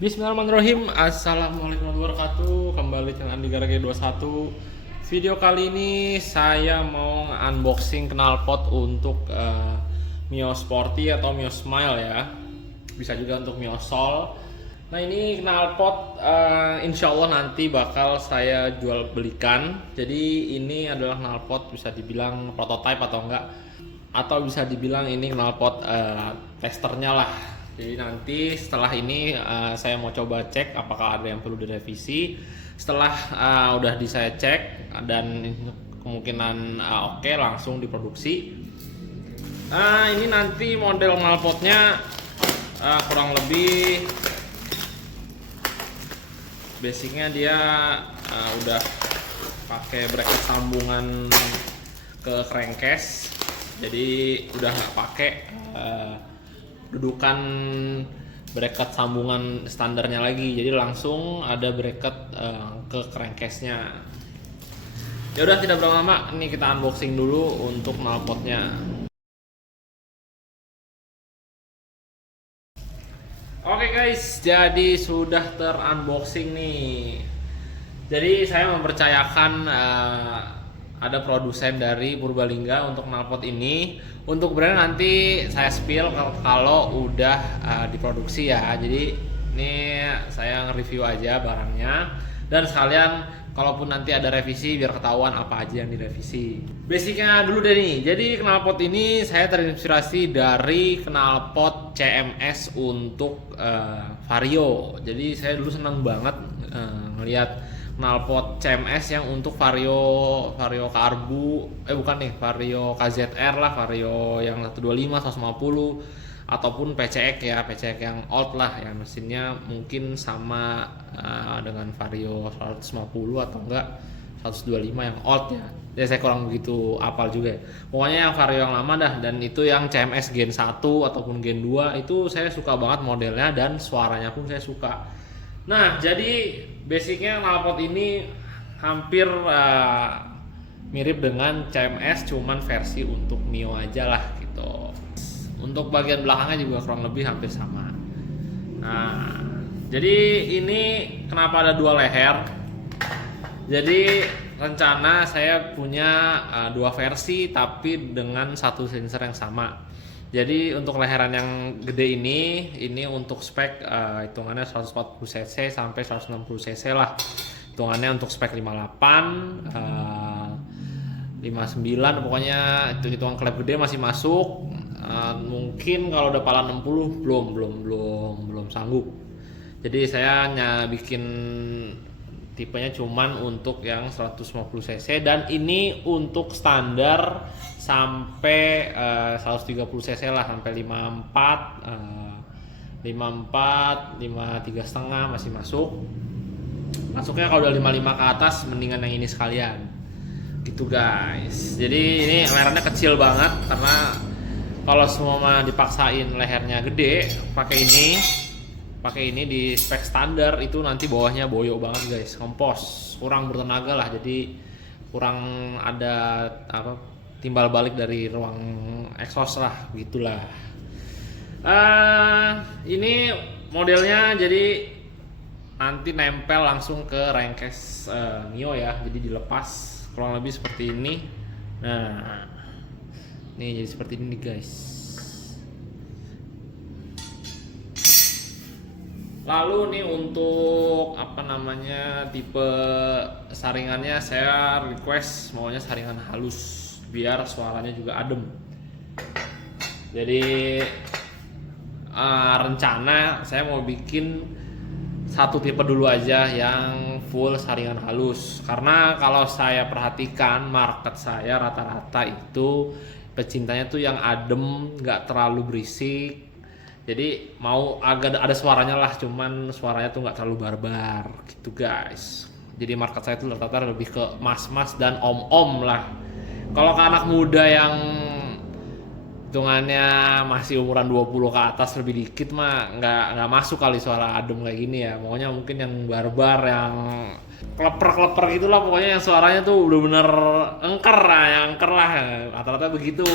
Bismillahirrahmanirrahim. Assalamualaikum warahmatullahi wabarakatuh. Kembali dengan Andi Garage 21. Video kali ini saya mau unboxing knalpot untuk Mio Sporty atau Mio Smile ya. Bisa juga untuk Mio Soul. Nah, ini knalpot insya Allah nanti bakal saya jual belikan. Jadi ini adalah knalpot bisa dibilang prototype atau enggak, atau bisa dibilang ini knalpot testernya lah. Jadi nanti setelah ini saya mau coba cek apakah ada yang perlu direvisi. Setelah udah saya cek dan kemungkinan oke, langsung diproduksi. Ini nanti model knalpotnya kurang lebih basicnya dia udah pakai bracket sambungan ke crankcase. Jadi udah nggak pakai dudukan bracket sambungan standarnya lagi, jadi langsung ada bracket ke crankcase-nya. Ya udah, tidak berlama-lama, ini kita unboxing dulu untuk knalpotnya. Oke guys, jadi sudah terunboxing nih. Jadi saya mempercayakan ada produsen dari Purbalingga untuk knalpot ini. Untuk brand nanti saya spill kalau udah diproduksi ya. Jadi ini saya nge-review aja barangnya, dan sekalian kalaupun nanti ada revisi biar ketahuan apa aja yang direvisi. Basicnya dulu deh nih. Jadi knalpot ini saya terinspirasi dari knalpot CMS untuk Vario. Jadi saya dulu senang banget ngelihat knalpot CMS yang untuk Vario Karbu, bukan nih, Vario KZR lah, Vario yang 125, 150 ataupun PCX ya, PCX yang old lah ya, mesinnya mungkin sama dengan Vario 150 atau enggak 125 yang old ya. Ya saya kurang begitu apal juga ya. Pokoknya yang Vario yang lama dah, dan itu yang CMS Gen 1 ataupun Gen 2 itu saya suka banget modelnya dan suaranya pun saya suka. Nah, jadi basicnya knalpot ini hampir mirip dengan CMS, cuman versi untuk Mio aja lah gitu. Untuk bagian belakangnya juga kurang lebih hampir sama. Nah, jadi ini kenapa ada dua leher? Jadi rencana saya punya dua versi tapi dengan satu sensor yang sama. Jadi untuk leheran yang gede ini untuk spek hitungannya 140 cc sampai 160 cc lah. Hitungannya untuk spek 58, 59, pokoknya itu hitungan klep gede masih masuk. Mungkin kalau udah pala 60 belum sanggup. Jadi saya hanya bikin tipenya cuman untuk yang 150 cc, dan ini untuk standar sampai 130 cc lah, sampai 54, 53 setengah masih masuk. Masuknya kalau udah 55 ke atas mendingan yang ini sekalian gitu guys. Jadi ini lehernya kecil banget, karena kalau semua dipaksain lehernya gede pakai ini di spek standar itu nanti bawahnya boyo banget guys, ngempos, kurang bertenaga lah, jadi kurang ada timbal balik dari ruang exhaust lah gitulah. Ini modelnya jadi nanti nempel langsung ke crankcase Mio ya, jadi dilepas kurang lebih seperti ini. Nah, nih jadi seperti ini guys. Lalu nih untuk tipe saringannya saya request maunya saringan halus biar suaranya juga adem. Jadi rencana saya mau bikin satu tipe dulu aja yang full saringan halus, karena kalau saya perhatikan market saya rata-rata itu pecintanya tuh yang adem, nggak terlalu berisik. Jadi mau agak ada suaranya lah, cuman suaranya tuh nggak terlalu barbar gitu guys. Jadi market saya tuh rata-rata lebih ke mas-mas dan om-om lah. Kalau ke anak muda yang hitungannya masih umuran 20 ke atas lebih dikit mah nggak masuk kali suara adem kayak gini ya. Pokoknya mungkin yang barbar, yang kleper-kleper gitulah, pokoknya yang suaranya tuh bener-bener engker lah, rata-rata begitu.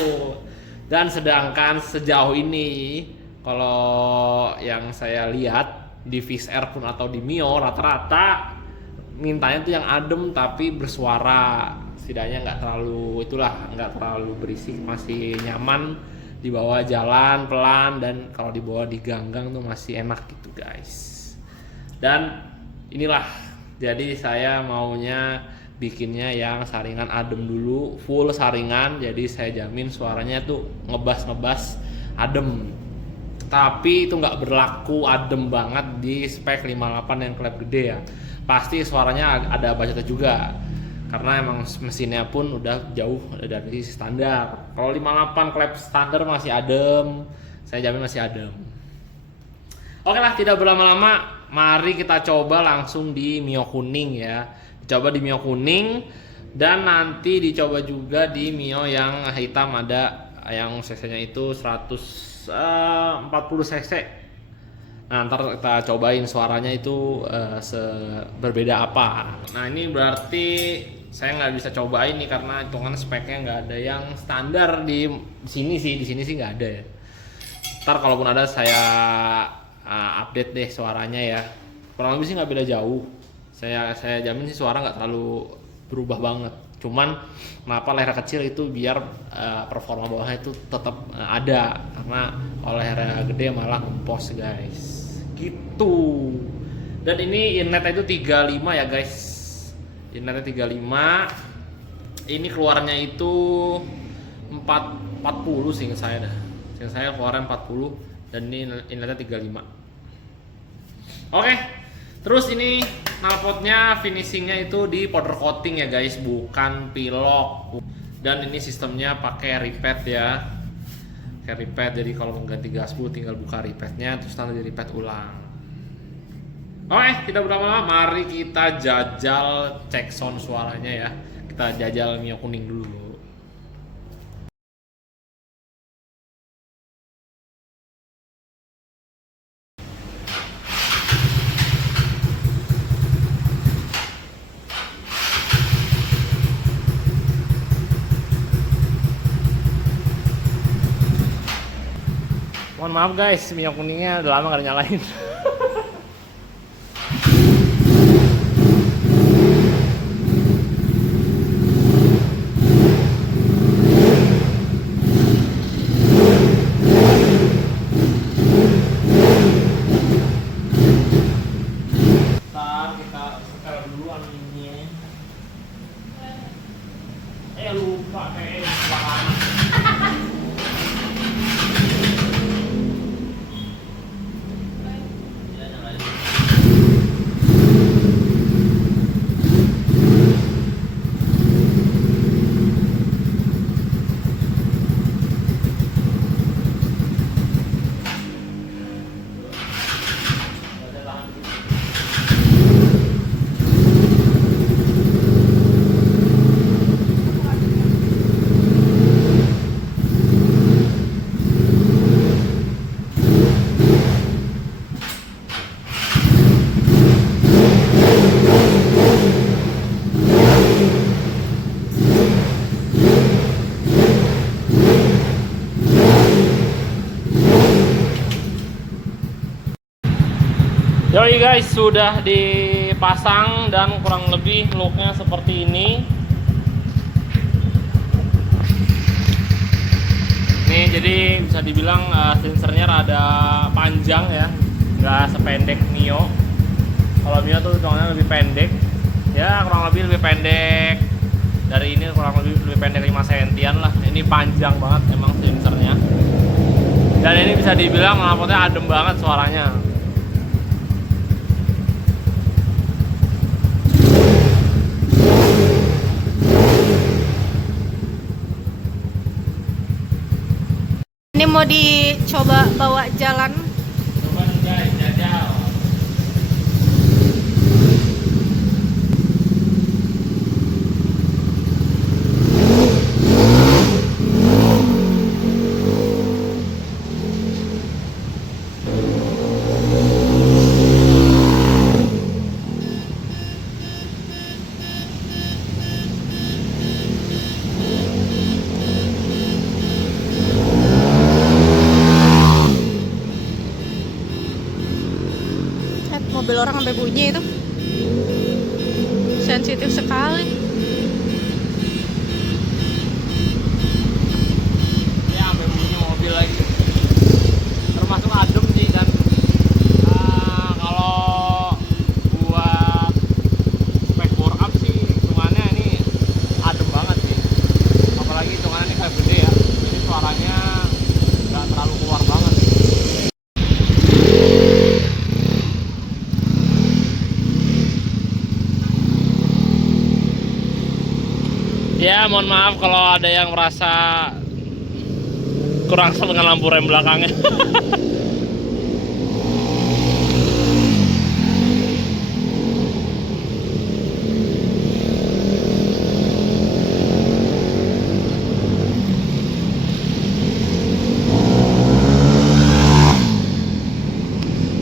Dan sedangkan sejauh ini kalau yang saya lihat di Fish Air pun atau di Mio rata-rata mintanya tuh yang adem tapi bersuara, setidaknya nggak terlalu berisik, masih nyaman dibawa jalan pelan, dan kalau dibawa di ganggang tuh masih enak gitu guys. Dan inilah, jadi saya maunya bikinnya yang saringan adem dulu, full saringan, jadi saya jamin suaranya tuh ngebas adem. Tapi itu nggak berlaku adem banget di spek 58 yang klep gede ya, pasti suaranya ada bacotnya juga karena emang mesinnya pun udah jauh dari standar. Kalau 58 klep standar masih adem, saya jamin masih adem. Oke lah, tidak berlama-lama, mari kita coba langsung di Mio kuning ya. Coba di Mio kuning, dan nanti dicoba juga di Mio yang hitam, ada yang cc-nya itu 140 cc. Nah, ntar kita cobain suaranya itu berbeda apa. Nah, ini berarti saya nggak bisa cobain nih karena hitungan speknya nggak ada yang standar di sini sih, nggak ada ya. Ntar kalaupun ada saya update deh suaranya ya. Kurang lebih sih nggak beda jauh. Saya jamin sih suara nggak terlalu berubah banget. Cuman kenapa leher kecil itu biar performa bawahnya itu tetap ada, karena kalau leher gede malah ngempos guys gitu. Dan ini inletnya itu 35 ya guys, inletnya 35. Ini keluarnya itu 40 sih saya dah, saya keluaran 40, dan ini inletnya 35. Oke, terus ini knalpotnya finishingnya itu di powder coating ya guys, bukan pilok. Dan ini sistemnya pakai repat ya, pakai repat, jadi kalau mau ganti gasbu tinggal buka repatnya terus nanti di repat ulang. Oke, tidak berlama-lama, mari kita jajal cek sound suaranya ya. Kita jajal Mio kuning dulu. Mohon maaf guys, Mio kuningnya udah lama gak nyalain. Ntar kita setel dulu anginnya. Lupa kayaknya bakalan. Yoi guys, sudah dipasang dan kurang lebih looknya seperti ini. Nih, jadi bisa dibilang sensornya rada panjang ya, nggak sependek Mio. Kalau Mio tuh hitungannya lebih pendek, ya kurang lebih lebih pendek dari ini, kurang lebih pendek 5 sentian lah. Ini panjang banget emang sensornya, dan ini bisa dibilang knalpotnya adem banget suaranya. Ini mau dicoba bawa jalan. Coba nih guys, jajal. mobil orang sampai bunyi itu. Sensitif sekali. Ya sampai bunyi mobil lagi. Termasuk adem sih kan. Kalau buat spek bore up sih hitungannya ini adem banget sih. Apalagi hitungannya ini kayak gede ya. Jadi suaranya nggak terlalu keluar banget. Ya, mohon maaf kalau ada yang merasa kurang senang dengan lampu rem belakangnya.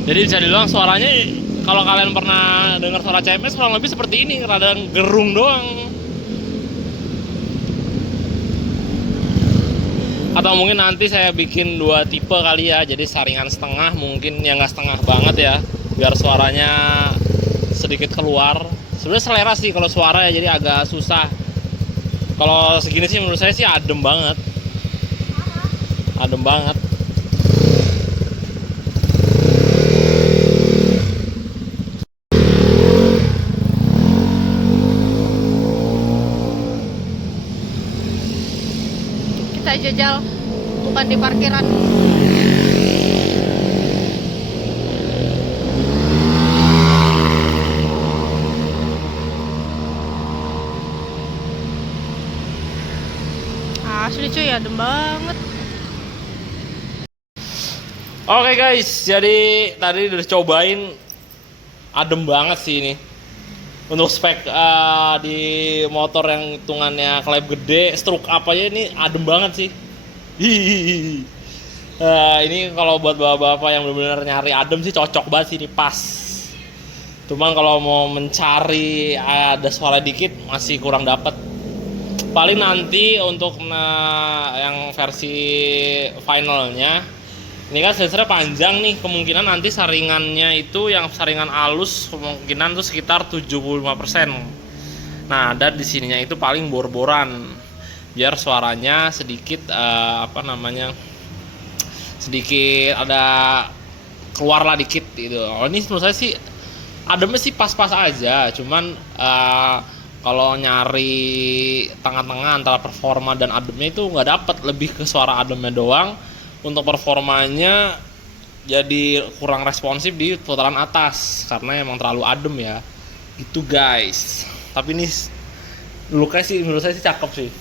Jadi bisa dibilang suaranya, kalau kalian pernah dengar suara CMS kurang lebih seperti ini, rada gerung doang. Atau mungkin nanti saya bikin 2 tipe kali ya, jadi saringan setengah, mungkin yang nggak setengah banget ya, biar suaranya sedikit keluar. Sebenarnya selera sih kalau suara ya, jadi agak susah. Kalau segini sih menurut saya sih adem banget, adem banget. Kita jajal, bukan di parkiran. Asli cuy, adem banget. Oke guys, jadi tadi udah cobain, adem banget sih ini. Untuk spek di motor yang hitungannya klep gede, stroke apa aja ini adem banget sih. Hihihi. Ini kalau buat bapak-bapak yang benar-benar nyari adem sih cocok banget sih, ini pas. Cuman kalau mau mencari ada suara dikit masih kurang dapet. Paling nanti untuk yang versi finalnya, ini kan sensornya panjang nih, kemungkinan nanti saringannya itu yang saringan halus kemungkinan tuh sekitar 75%. Nah, dan di sininya itu paling bor-boran biar suaranya sedikit sedikit ada keluar lah dikit gitu. Oh, ini menurut saya sih ademnya sih pas-pas aja, cuman kalau nyari tengah-tengah antara performa dan ademnya itu nggak dapet, lebih ke suara ademnya doang. Untuk performanya jadi kurang responsif di putaran atas karena emang terlalu adem ya gitu guys. Tapi ini lukanya sih menurut saya sih cakep sih.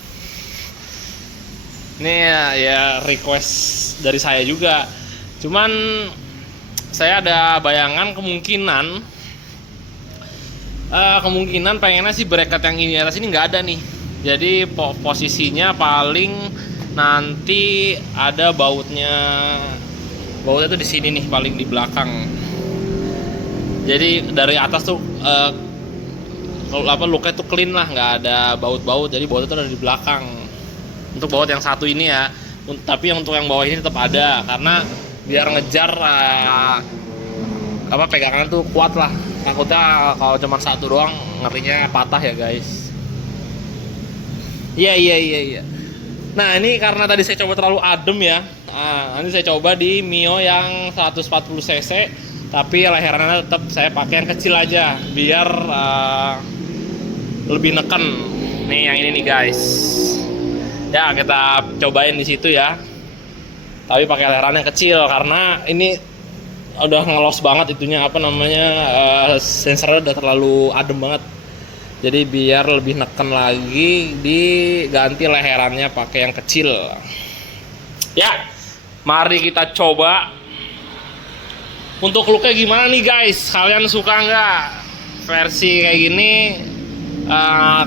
Ini ya request dari saya juga, cuman saya ada bayangan kemungkinan pengennya sih bracket yang ini atas ini nggak ada nih. Jadi posisinya paling nanti ada bautnya tuh di sini nih, paling di belakang. Jadi dari atas tuh looknya tuh clean lah, nggak ada baut-baut. Jadi bautnya tuh ada di belakang. Untuk baut yang satu ini ya, tapi untuk yang bawah ini tetap ada karena biar ngejar pegangan tuh kuat lah. Takutnya kalau cuma satu doang ngerinya patah ya guys. Iya. Nah ini karena tadi saya coba terlalu adem ya, nanti saya coba di Mio yang 140 cc, tapi leherannya tetap saya pakai yang kecil aja biar lebih neken. Nih yang ini nih guys, ya kita cobain di situ ya, tapi pakai leheran yang kecil karena ini udah ngelos banget itunya sensornya udah terlalu adem banget. Jadi biar lebih neken lagi, diganti leherannya pakai yang kecil. Ya, mari kita coba. Untuk looknya gimana nih guys? Kalian suka nggak versi kayak gini?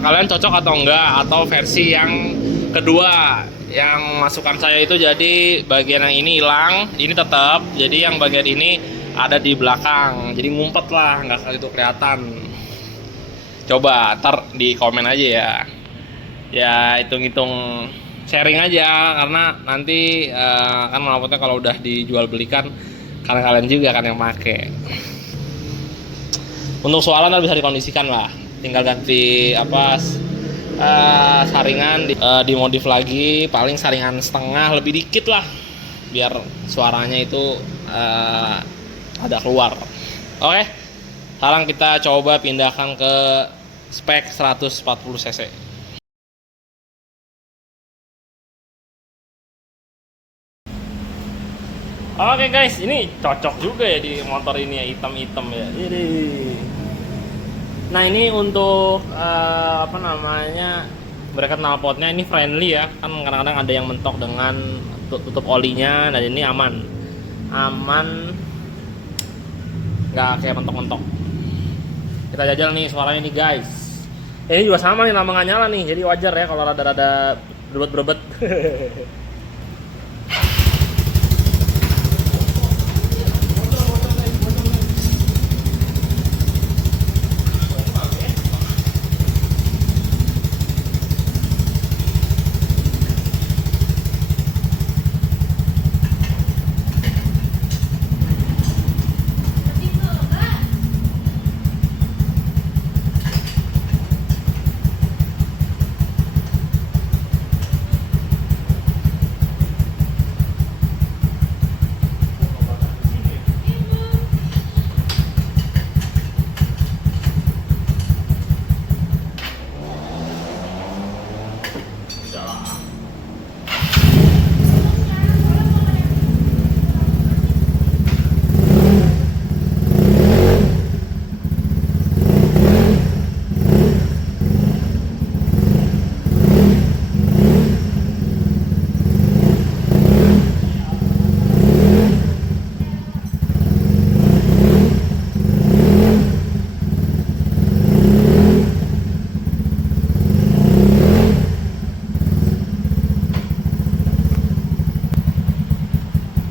Kalian cocok atau enggak? Atau versi yang kedua, yang masukan saya itu jadi bagian yang ini hilang, ini tetap. Jadi yang bagian ini ada di belakang. Jadi ngumpet lah, nggak itu kelihatan. Coba ntar di komen aja ya hitung-hitung sharing aja, karena nanti kan knalpotnya kalau udah dijual belikan kalian juga kan yang make. Untuk suara ntar bisa dikondisikan lah, tinggal ganti apa saringan dimodif lagi, paling saringan setengah lebih dikit lah biar suaranya itu ada keluar. Oke, sekarang kita coba pindahkan ke spek 140 cc. Oke guys, ini cocok juga ya di motor ini ya, hitam-hitam ya. Nah ini untuk apa namanya, bracket knalpotnya ini friendly ya, kan kadang-kadang ada yang mentok dengan tutup olinya, dan ini aman, nggak kayak mentok-mentok. Kita jajal nih suaranya nih guys. Ini juga sama nih, lama nggak nyala nih, jadi wajar ya kalau rada-rada berebet-berebet.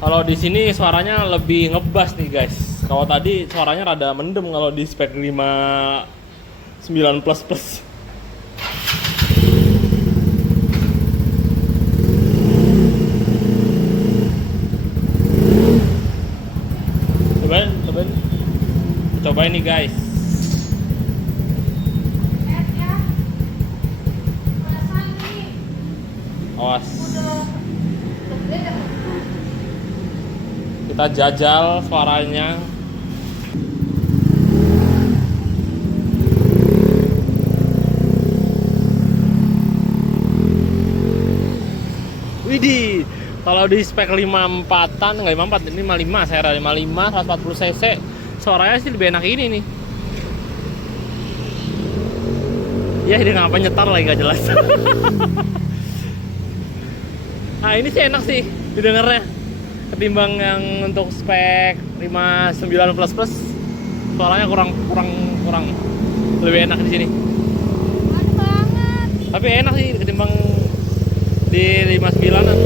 Kalau di sini suaranya lebih ngebas nih guys. Kalau tadi suaranya rada mendem kalau di spek 59 plus plus. Cobain nih guys. Awas. Kita jajal suaranya. Widih, kalau di spek 54-an, nggak 54, ini 55, saya rada 55, 140 cc. Suaranya sih lebih enak ini nih. Ya, dia ngapa nyetar lagi nggak jelas. Nah, ini sih enak sih didengarnya. Ketimbang yang untuk spek 59 plus plus, suaranya kurang lebih enak di sini. Enak banget. Tapi enak sih ketimbang di 59-an.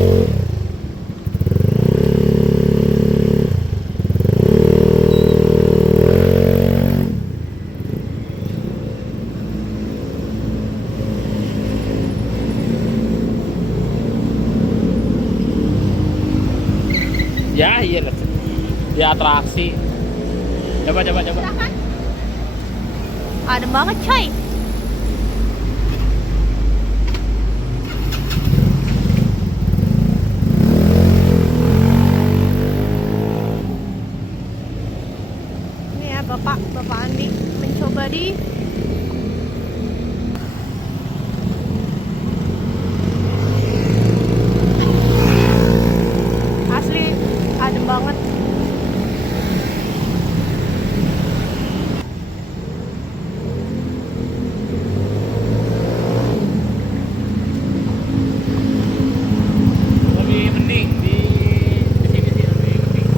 Ya iya, dia atraksi. Coba. Silahkan. Adem banget coy. Ini ya Bapak Andi mencoba di asli adem banget. Lebih mending di sini sih, lebih mending.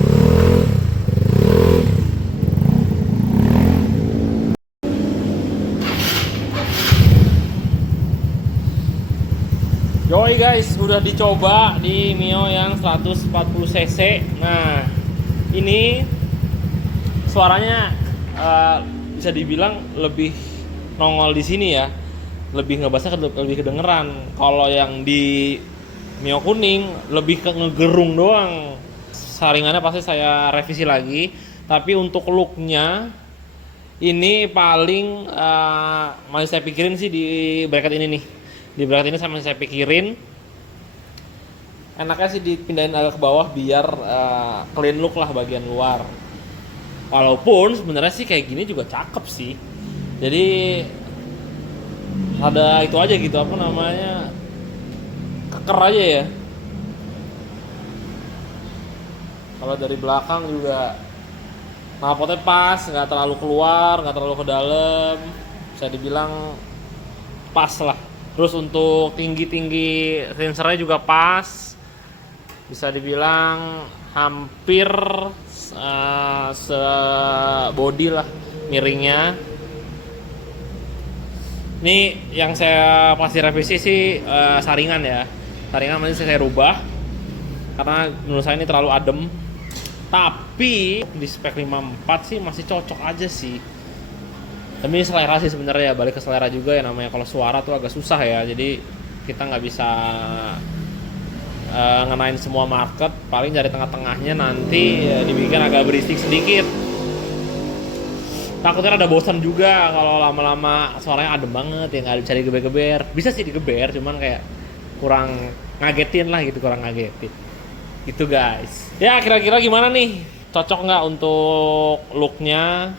Yoi guys, udah dicoba di Mio yang 140 cc. Nah, ini suaranya bisa dibilang lebih nongol di sini ya. Lebih ngebasnya lebih kedengeran. Kalau yang di Mio kuning lebih ke ngegerung doang. Saringannya pasti saya revisi lagi, tapi untuk looknya Ini paling masih saya pikirin sih di bracket ini nih. Di bracket ini sama saya pikirin. Enaknya sih dipindahin agak ke bawah biar clean look lah bagian luar. Walaupun sebenarnya sih kayak gini juga cakep sih. Jadi ada itu aja gitu, apa namanya, keker aja ya. Kalau dari belakang juga knalpotnya pas, nggak terlalu keluar, nggak terlalu ke dalam, bisa dibilang pas lah. Terus untuk tinggi sensornya juga pas, bisa dibilang hampir se-body lah miringnya. Ini yang saya pasti revisi sih saringan ya. Saringan masih saya rubah karena menurut saya ini terlalu adem. Tapi di spek 54 sih masih cocok aja sih. Tapi ini selera sih sebenarnya ya, balik ke selera juga ya, namanya kalau suara tuh agak susah ya. Jadi kita nggak bisa ngenain semua market, paling dari tengah-tengahnya nanti dibikin agak berisik sedikit. Takutnya ada bosan juga kalau lama-lama suaranya adem banget ya, nggak bisa digeber-geber. Bisa sih digeber, cuman kayak kurang ngagetin lah gitu, kurang ngagetin. Gitu guys. Ya kira-kira gimana nih? Cocok nggak untuk looknya?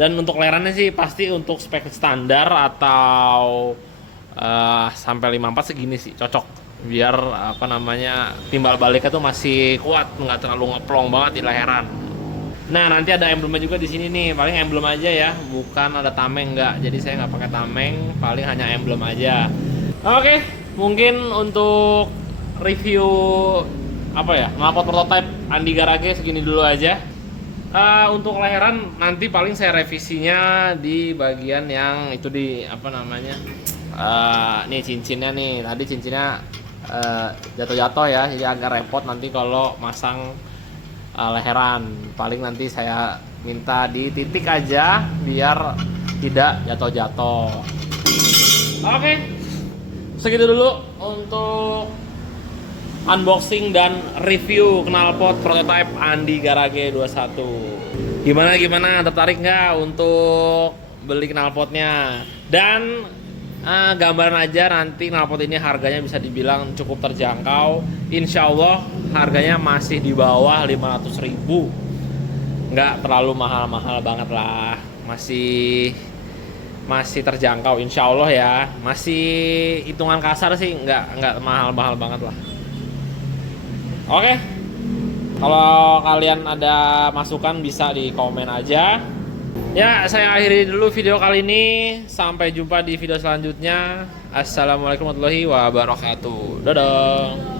Dan untuk layanannya sih pasti untuk spek standar atau sampai 54 segini sih cocok. Biar apa namanya, timbal baliknya tuh masih kuat, nggak terlalu ngeplong banget di leheran. Nah nanti ada emblemnya juga di sini nih, paling emblem aja ya, bukan ada tameng nggak. Jadi saya nggak pakai tameng, paling hanya emblem aja. Oke, mungkin untuk review apa ya, knalpot prototype Andi Garage segini dulu aja. Untuk leheran nanti paling saya revisinya di bagian yang itu di apa namanya, nih cincinnya nih, tadi cincinnya jatuh-jatuh ya, jadi agak repot nanti kalau masang leheran. Paling nanti saya minta di titik aja biar tidak jatuh-jatuh. Oke, segitu dulu untuk unboxing dan review knalpot prototype Andi Garage 21. Gimana, tertarik nggak untuk beli knalpotnya? Dan gambaran aja, nanti knalpot ini harganya bisa dibilang cukup terjangkau. Insya Allah harganya masih di bawah 500.000, nggak terlalu mahal-mahal banget lah, masih terjangkau insya Allah ya. Masih hitungan kasar sih, nggak mahal-mahal banget lah. Oke, kalau kalian ada masukan bisa di komen aja. Ya, saya akhiri dulu video kali ini. Sampai jumpa di video selanjutnya. Assalamualaikum warahmatullahi wabarakatuh. Dadah.